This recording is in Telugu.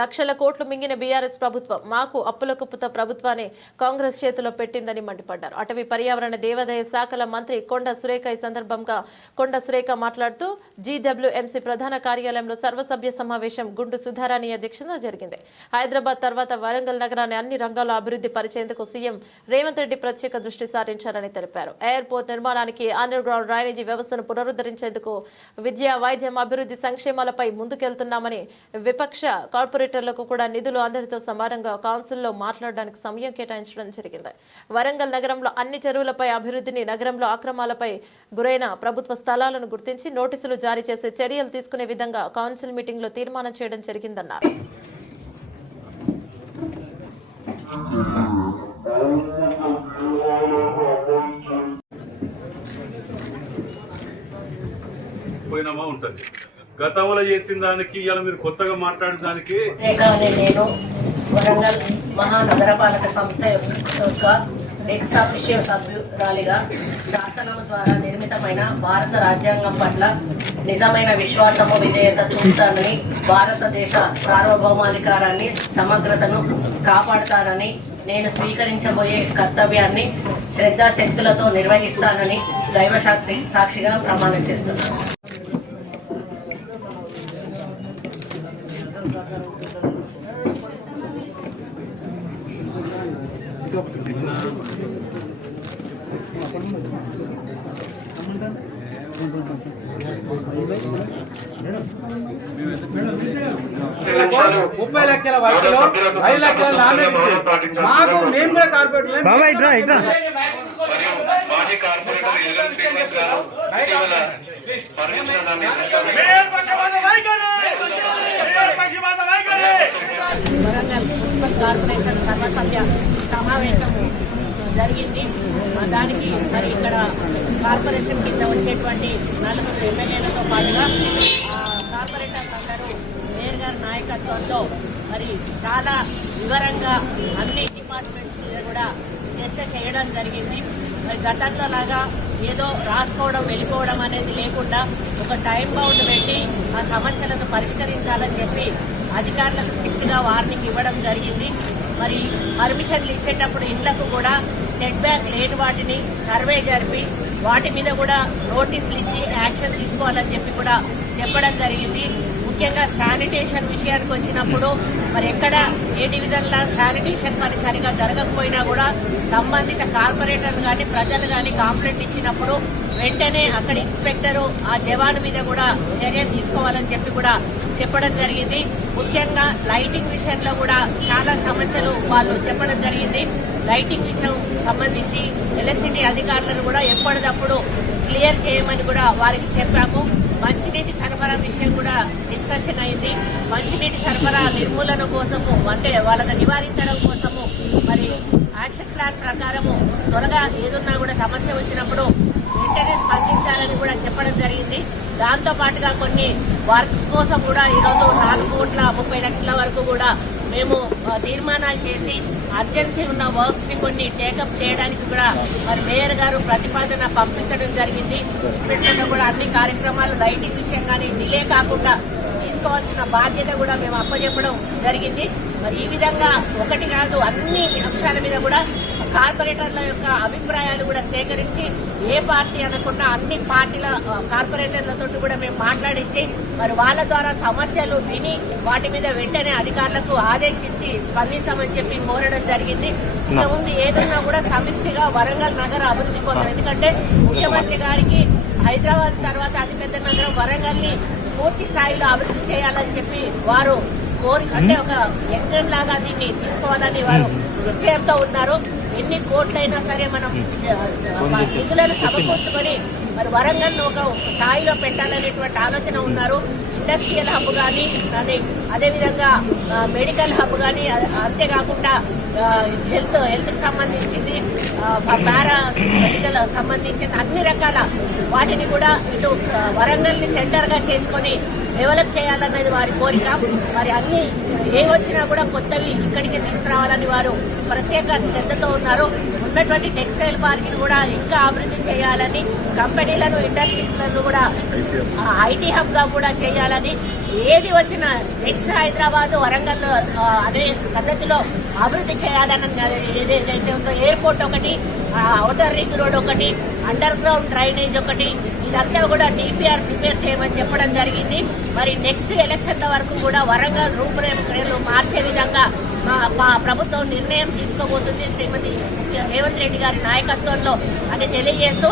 లక్షల కోట్లు మింగిన బీఆర్ఎస్ ప్రభుత్వం మాకు అప్పుల కుప్పత ప్రభుత్వాన్ని కాంగ్రెస్ చేతిలో పెట్టిందని మండిపడ్డారు. అటవీ పర్యావరణ దేవాదాయ శాఖల మంత్రి కొండ సురేఖ ఈ సందర్భంగా కొండ సురేఖ మాట్లాడుతూ జీడబ్ల్యూఎంసీ ప్రధాన కార్యాలయంలో సర్వసభ్య సమావేశం గుండు సుధారాణి అధ్యక్షతన జరిగింది. హైదరాబాద్ తర్వాత వరంగల్ నగరాన్ని అన్ని రంగాల్లో అభివృద్ధి పరిచేందుకు సీఎం రేవంత్ రెడ్డి ప్రత్యేక దృష్టి సారించారని తెలిపారు. ఎయిర్పోర్ట్ నిర్మాణానికి అండర్ గ్రౌండ్ డ్రైనేజీ వ్యవస్థను పునరుద్ధరించేందుకు విద్య వైద్యం అభివృద్ధి సంక్షేమాలపై ముందుకెళ్తున్నామని విపక్ష కార్పొరేటర్లకు కూడా నిధులు అందరితో సమానంగా కౌన్సిల్లో మాట్లాడడానికి సమయం కేటాయించడం జరిగింది. వరంగల్ నగరంలో అన్ని చెరువులపై అభివృద్ధిని నగరంలో అక్రమాలపై గురైన ప్రభుత్వ స్థలాలను గుర్తించి నోటీసులు జారీ చేసే చర్యలు తీసుకునే విధంగా కౌన్సిల్ మీటింగ్లో తీర్మానం చేయడం జరిగిందన్నారు. పోయినామా ఉంటుంది. గతంలో చేసిన దానికి ఇవాళ మీరు కొత్తగా మాట్లాడిన దానికి నేను వరంగల్ మహానగరపాలక సంస్థ యొక్క ఎక్స్ అఫీషియల్ సభ్యురాలిగా శాసనం ద్వారా నిర్మితమైన భారత రాజ్యాంగం పట్ల నిజమైన విశ్వాసము విధేయత చూపుతానని భారతదేశ సార్వభౌమాధికారాన్ని సమగ్రతను కాపాడుతానని నేను స్వీకరించబోయే కర్తవ్యాన్ని శ్రద్ధాశక్తులతో నిర్వహిస్తానని దైవశాక్తి సాక్షిగా ప్రమాణం చేస్తున్నాను. ముప్పై లక్షల వర్గలో ఐదు లక్షల నామినేట్ ఇచ్చారు. మాకు మేము కూడా కార్పొరేట్ బాబా ఇట్రా ఇట్రా మాజీ కార్పొరేటర్ ఎల్ఎన్ శ్రీనివాస్ గారు ఇటీవల మరణించిన దాన్ని దృష్టిలో వరంగల్ మున్సిపల్ కార్పొరేషన్ సర్వసభ్య సమావేశము జరిగింది. దానికి మరి ఇక్కడ కార్పొరేషన్ కింద వచ్చేటువంటి నలుగురు ఎమ్మెల్యేలతో పాటుగా ఆ కార్పొరేటర్స్ అందరూ మేయర్ గారి నాయకత్వంలో మరి చాలా వివరంగా అన్ని డిపార్ట్మెంట్స్ మీద కూడా చర్చ చేయడం జరిగింది. మరి గతంలో లాగా ఏదో రాసుకోవడం వెళ్ళిపోవడం అనేది లేకుండా ఒక టైం బౌండ్ పెట్టి ఆ సమస్యలను పరిష్కరించాలని చెప్పి అధికారులకు స్ట్రిక్ట్గా వార్నింగ్ ఇవ్వడం జరిగింది. మరి పర్మిషన్లు ఇచ్చేటప్పుడు ఇళ్ళకు కూడా సెట్ బ్యాక్ లేని వాటిని సర్వే జరిపి వాటి మీద కూడా నోటీసులు ఇచ్చి యాక్షన్ తీసుకోవాలని చెప్పి కూడా చెప్పడం జరిగింది. ముఖ్యంగా శానిటేషన్ విషయానికి వచ్చినప్పుడు మరి ఎక్కడ ఏ డివిజన్లా శానిటేషన్ పని సరిగా జరగకపోయినా కూడా సంబంధిత కార్పొరేటర్లు కానీ ప్రజలు కానీ కాంప్లైంట్ ఇచ్చినప్పుడు వెంటనే అక్కడ ఇన్స్పెక్టరు ఆ జవాన్ మీద కూడా చర్య తీసుకోవాలని చెప్పి కూడా చెప్పడం జరిగింది. ముఖ్యంగా లైటింగ్ విషయంలో కూడా చాలా సమస్యలు వాళ్ళు చెప్పడం జరిగింది. లైటింగ్ విషయం సంబంధించి ఎలక్ట్రిసిటీ అధికారులను కూడా ఎప్పటికప్పుడు క్లియర్ చేయమని కూడా వారికి చెప్పాము. మంచినీటి సరఫరా విషయం కూడా డిస్కషన్ అయింది. మంచినీటి సరఫరా నిర్మూలన కోసము అంటే వాళ్ళని నివారించడం కోసము మరి యాక్షన్ ప్లాన్ ప్రకారము త్వరగా ఏదున్నా కూడా సమస్య వచ్చినప్పుడు వెంటనే స్పందించాలని కూడా చెప్పడం జరిగింది. దాంతో పాటుగా కొన్ని వర్క్స్ కోసం కూడా ఈరోజు నాలుగు కోట్ల ముప్పై లక్షల వరకు కూడా మేము తీర్మానాలు చేసి అర్జెన్సీ ఉన్న వర్క్స్ని కొన్ని టేకప్ చేయడానికి కూడా మరి మేయర్ గారు ప్రతిపాదన పంపించడం జరిగింది. ఇప్పటికైనా కూడా అన్ని కార్యక్రమాలు లైటింగ్ విషయం కానీ డిలే కాకుండా తీసుకోవాల్సిన బాధ్యత కూడా మేము అప్పచెప్పడం జరిగింది. మరి ఈ విధంగా ఒకటి కాదు అన్ని అంశాల మీద కూడా కార్పొరేటర్ల యొక్క అభిప్రాయాలు కూడా సేకరించి ఏ పార్టీ అనకుండా అన్ని పార్టీల కార్పొరేటర్లతో కూడా మేము మాట్లాడించి మరి వాళ్ళ ద్వారా సమస్యలు విని వాటి మీద వెంటనే అధికారులకు ఆదేశించి స్పందించమని చెప్పి కోరడం జరిగింది. ఇంకా ముందు ఏదన్నా కూడా సమిష్టిగా వరంగల్ నగర అభివృద్ధి కోసం ఎందుకంటే ముఖ్యమంత్రి గారికి హైదరాబాద్ తర్వాత అతిపెద్ద నగరం వరంగల్ని పూర్తి స్థాయిలో అభివృద్ధి చేయాలని చెప్పి వారు కోరి అంటే ఒక యజ్ఞం లాగా దీన్ని తీసుకోవాలని వారు నిశ్చయంతో ఉన్నారు. ఎన్ని కోట్లైనా సరే మనం నిధులను సమకూర్చుకొని మరి వరంగల్ ఒక స్థాయిలో పెట్టాలనేటువంటి ఆలోచన ఉన్నారు. ఇండస్ట్రియల్ హబ్ కానీ అదే అదేవిధంగా మెడికల్ హబ్ కానీ అంతేకాకుండా హెల్త్ హెల్త్కి సంబంధించింది పారా మెడికల్ సంబంధించిన అన్ని రకాల వాటిని కూడా ఇటు వరంగల్ని సెంటర్గా చేసుకొని డెవలప్ చేయాలన్నది వారి కోరిక. మరి అన్ని ఏ వచ్చినా కూడా కొత్తవి ఇక్కడికి తీసుకురావాలని వారు ప్రత్యేక శ్రద్ధతో ఉన్నారు. ఉన్నటువంటి టెక్స్టైల్ పార్క్ని కూడా ఇంకా అభివృద్ధి చేయాలని కంపెనీ కంపెనీలను ఇండస్ట్రీస్లను కూడా ఐటీ హబ్గా కూడా చేయాలని ఏది వచ్చినా నెక్స్ట్ హైదరాబాద్ వరంగల్ అదే పద్ధతిలో అభివృద్ధి చేయాలని ఏదైతే ఉందో ఎయిర్పోర్ట్ ఒకటి అవుటర్ రింగ్ రోడ్ ఒకటి అండర్ గ్రౌండ్ డ్రైనేజ్ ఒకటి ఇదంతా కూడా డిపిఆర్ ప్రిపేర్ చేయమని చెప్పడం జరిగింది. మరి నెక్స్ట్ ఎలక్షన్ల వరకు కూడా వరంగల్ రూపురేఖలు మార్చే విధంగా మా మా ప్రభుత్వం నిర్ణయం తీసుకోబోతుంది. శ్రీమతి రేవంత్ రెడ్డి గారి నాయకత్వంలో అని తెలియజేస్తూ